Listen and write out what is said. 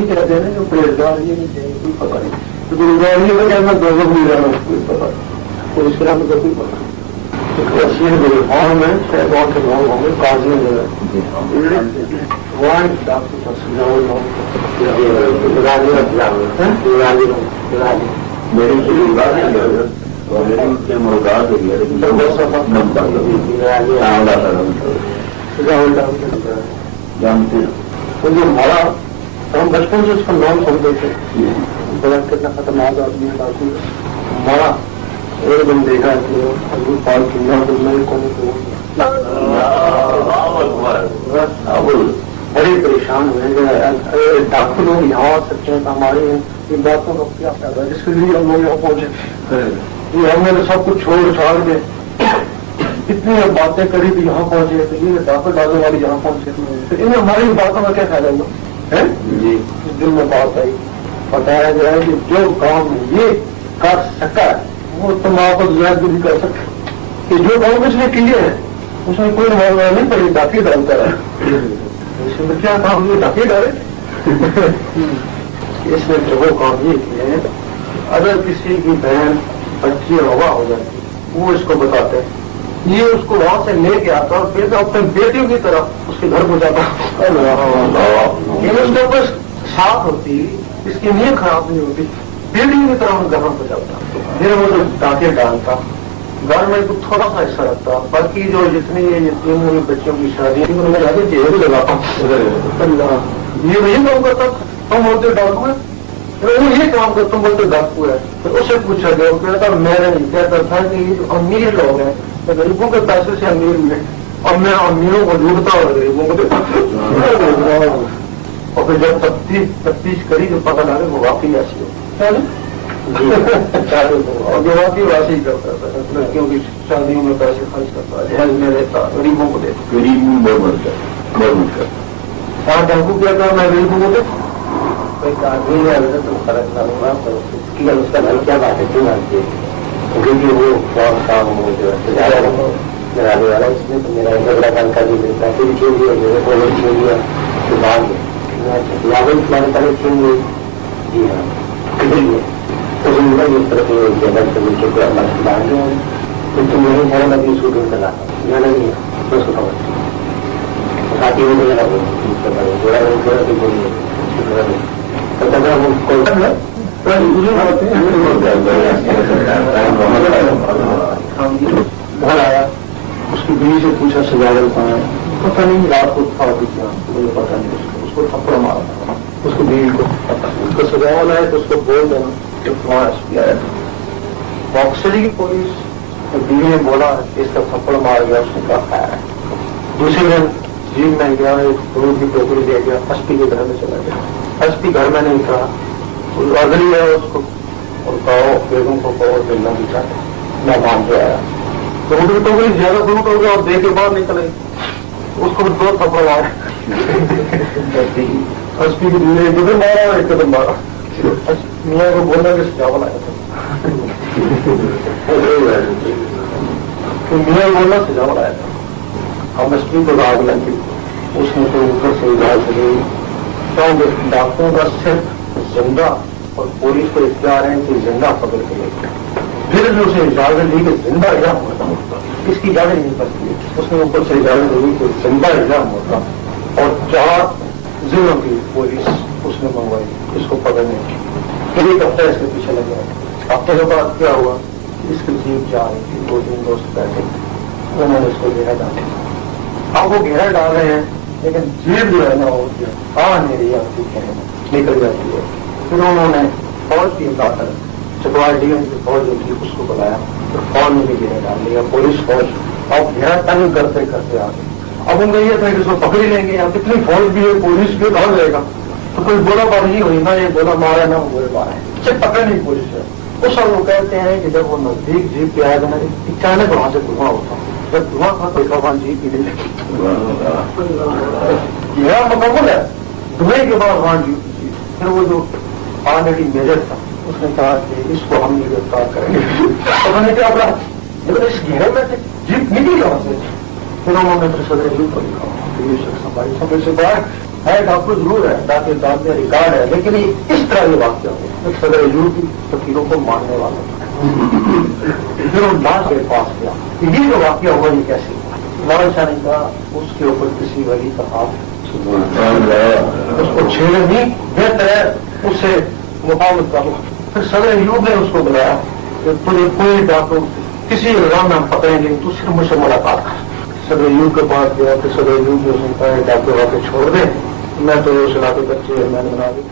یہی کہتے ہیں جو پرہیزگار یہ نہیں چاہیے کوئی پتہ نہیں تو گلزار یہ کہنا دو نہیں رہنا کوئی پتہ نہیں تو اس طرح میں کوئی پتہ نہیں اور میں شاید وہاں کے لوگ ہوں گے قاضی جو ہے وہاں ڈاکٹر میری جانتے ہیں جو ہمارا ہم بچپن سے اس کا نام سنتے تھے بڑا کتنا خطرناک آدمی ہے ڈاکو ہمارا ایک دن دیکھا کہ حضور پاک کی نہ بڑے پریشان ہوئے ڈاکو لوگ یہاں آ سکتے ہیں تو ہمارے ان باتوں کا کیا فائدہ ہے جس کے لیے ہم لوگ یہاں پہنچے یہ ہم نے سب کچھ چھوڑ چھاڑ کے اتنی باتیں کری تو یہاں پہنچے تو یہ ڈاکو ڈالنے والی یہاں پہنچے تو انہیں ہماری باتوں کا کیا فائدہ ہوا ہے جی اس دن میں بات آئی بتایا گیا ہے کہ جو کام یہ کر سکا ہے وہ تم آپ زیادہ بھی کر سکتے کہ جو کام اس نے کیے ہیں اس میں کوئی معاملہ نہیں پڑی ڈاکی ڈالتا ہے اس میں کیا کام یہ ڈاکی ڈالے اس نے جو کام یہ کیے ہیں اگر کسی کی بہن بچی ہوا ہو جاتی وہ اس کو بتاتے ہیں یہ اس کو وہاں سے لے کے آتا اور پھر اپنے بیٹیوں کی طرح اس کے گھر کو جاتا اس کے اوپر ساتھ ہوتی اس کی نیت خراب نہیں ہوتی بیٹیوں کی طرح گھر کو جاتا پھر وہ جو ڈاکے ڈالتا گھر میں تھوڑا سا حصہ رکھتا باقی جو جتنی بچوں کی شادی انہوں نے جاتے جیل بھی لگاتا یہ وہی کام کرتا تم بولتے ڈاکو ہے وہ یہ کام کرتا تم بولتے ڈاکو ہے پھر اسے پوچھا گیا وہ کہتا میں نے نہیں کہتا تھا کہ یہ جو امیر لوگ ہیں غریبوں کے پیسے سے امیر ہوئے اور میں امیروں کو لوٹتا اور غریبوں کو دیتا اور پھر جب تفتیش کری تو پتہ لگا وہ واقعی ایسی ہو اور جو واقعی ویسے ہی کرتا تھا لڑکیوں کی شادیوں میں پیسے خرچ کرتا جہاز میں دیتا غریبوں کو دیتا غریبوں گورنمنٹ کا ہاں ڈاکو کیا کہا میں غریبوں کو دیتا کوئی آدمی ہے تو فرق نہ ہوگا اس کا گھر کیا بات ہے کیوں آتی ہے کیونکہ وہ بہت کام ہو جو میرا آنے والا اس میں تو میرا جھگڑا کام کا بھی پیسے بھی چھین لیا میرے کو چھین لیا تو بعد میں تمہارے پہلے چھین لی جی ہاں تو اس طرف جگہ سے نیچے کو اللہ سے ڈال دیا تو تم نہیں سارا میں بھی شوٹنگ کر رہا میں نہیں ہے اس کو خبر ساتھی میں میرا جوڑا کہ بولیے گھر آیا اس کی بیوی سے پوچھا سجاول کہاں ہے پتہ نہیں رات کو تھا کیا مجھے پتہ نہیں اس کو تھپڑ مارا اس کو بیوی کو سجاول آئے تو اس کو بول دینا کہ وہاں ایس پی آیا باکسری کی پولیس بیوی نے بولا اس کا تھپڑ مار گیا اس نے کہا ہے دوسرے دن جیل میں گیا ایک فروٹ کی ٹوکری دے گیا ایس پی کے گھر میں چلا گیا ایس پی گھر میں نہیں تھا اگلی ہے اس کو اور کہو بیگم کو کہو ملنا بھی چاہتے میں مان کے آیا تو ان کی ٹوکری زیادہ فروٹ ہو گیا اور دے کے باہر نکلے اس کو دو تھپڑ مارے ایس پی کی بیوی ایک قدم مارا اور ایک قدم مارا میاں کو بولنا کہ سجاول آیا تھا میاں بولنا سجاول آیا تھا ہم ایس پی کو آگ لگی اس نے تو اوپر سے اجازت لی ڈاکٹروں کا صرف زندہ اور پولیس کو اختیار ہے کہ زندہ پکڑ کے لے پھر جو اسے اجازت دی کہ زندہ اجام ہوتا اس کی اجازت نہیں پڑتی اس نے اوپر سے اجازت دی کہ زندہ اجام ہوتا اور 4 ضلعوں کی پولیس اس نے منگوائی اس کو پکڑنے کی پھر ایک ہفتہ اس کے پیچھے لگ گیا ہفتے کے بعد کیا ہوا اس کی جیپ جا رہی تھی 2-3 دوست بیٹھے انہوں نے اس کو گھیرا ڈالا اب وہ گھیرا ڈال رہے ہیں لیکن جیب جو ہے نا وہ نہیں رہی آتی نکل جاتی ہے پھر انہوں نے فوج کی لا کر چکوال ڈی ایم کی فوج جو تھی اس کو بلایا پھر فوج نے بھی گھیرا ڈال لیا پولیس فوج اب گھیرا تنگ کرتے کرتے آ گئی اب ان کا یہ تھا کہ اس کو پکڑ لیں گے یہاں کتنی فوج بھی ہے پولیس بھی کہاں جائے گا تو کوئی بولا بار نہیں ہوئی نہ یہ بولا مارا نہ وہ مارا ہے پکڑ نہیں پولیس ہے اس وقت وہ کہتے ہیں کہ جب وہ نزدیک جیپ پہ آئے گا نا اچانک وہاں سے دھواں ہوتا جب دھواں تھا تو وہاں جیپ ہی نہیں لگی یہ مکمل ہے دھوئے کے بعد وہاں جیپ پھر وہ جو آلریڈی میجر تھا اس نے کہا کہ اس کو ہم گرفتار کریں گے تو میں نے کیا اپنا جب اس گھیرے میں سے جیپ نکلی وہاں سے پھر انہوں نے پھر صدر جیپ کو لکھا یہ شخص ہماری سمجھ سے باہر ہے ڈاکٹر ضرور ہے، ڈاکٹر میں ریکارڈ ہے، لیکن اس طرح یہ واقعہ ہو صدر ایوب کی فقیروں کو ماننے والا پھر وہ لاش کے پاس گیا، یہ جو واقعہ ہوا یہ کیسے ہوا؟ مولانا شاہ نے کہا اس کے اوپر کسی ولی کا ہاتھ اس کو چھیڑے نہیں، بہتر ہے اس سے مقابلت کرو۔ پھر صدر ایوب نے اس کو بلایا کہ تجھے کوئی ڈاکٹر کسی الزام میں ہم پکڑیں گے تو صرف مجھ سے ملاقات کر۔ صدر ایوب کے پاس گیا کہ صدر ایوب نے اس نے کہا ڈاکٹر واقع چھوڑ دیں، میں تو اس علاقے کا چیئرمین بنا دی۔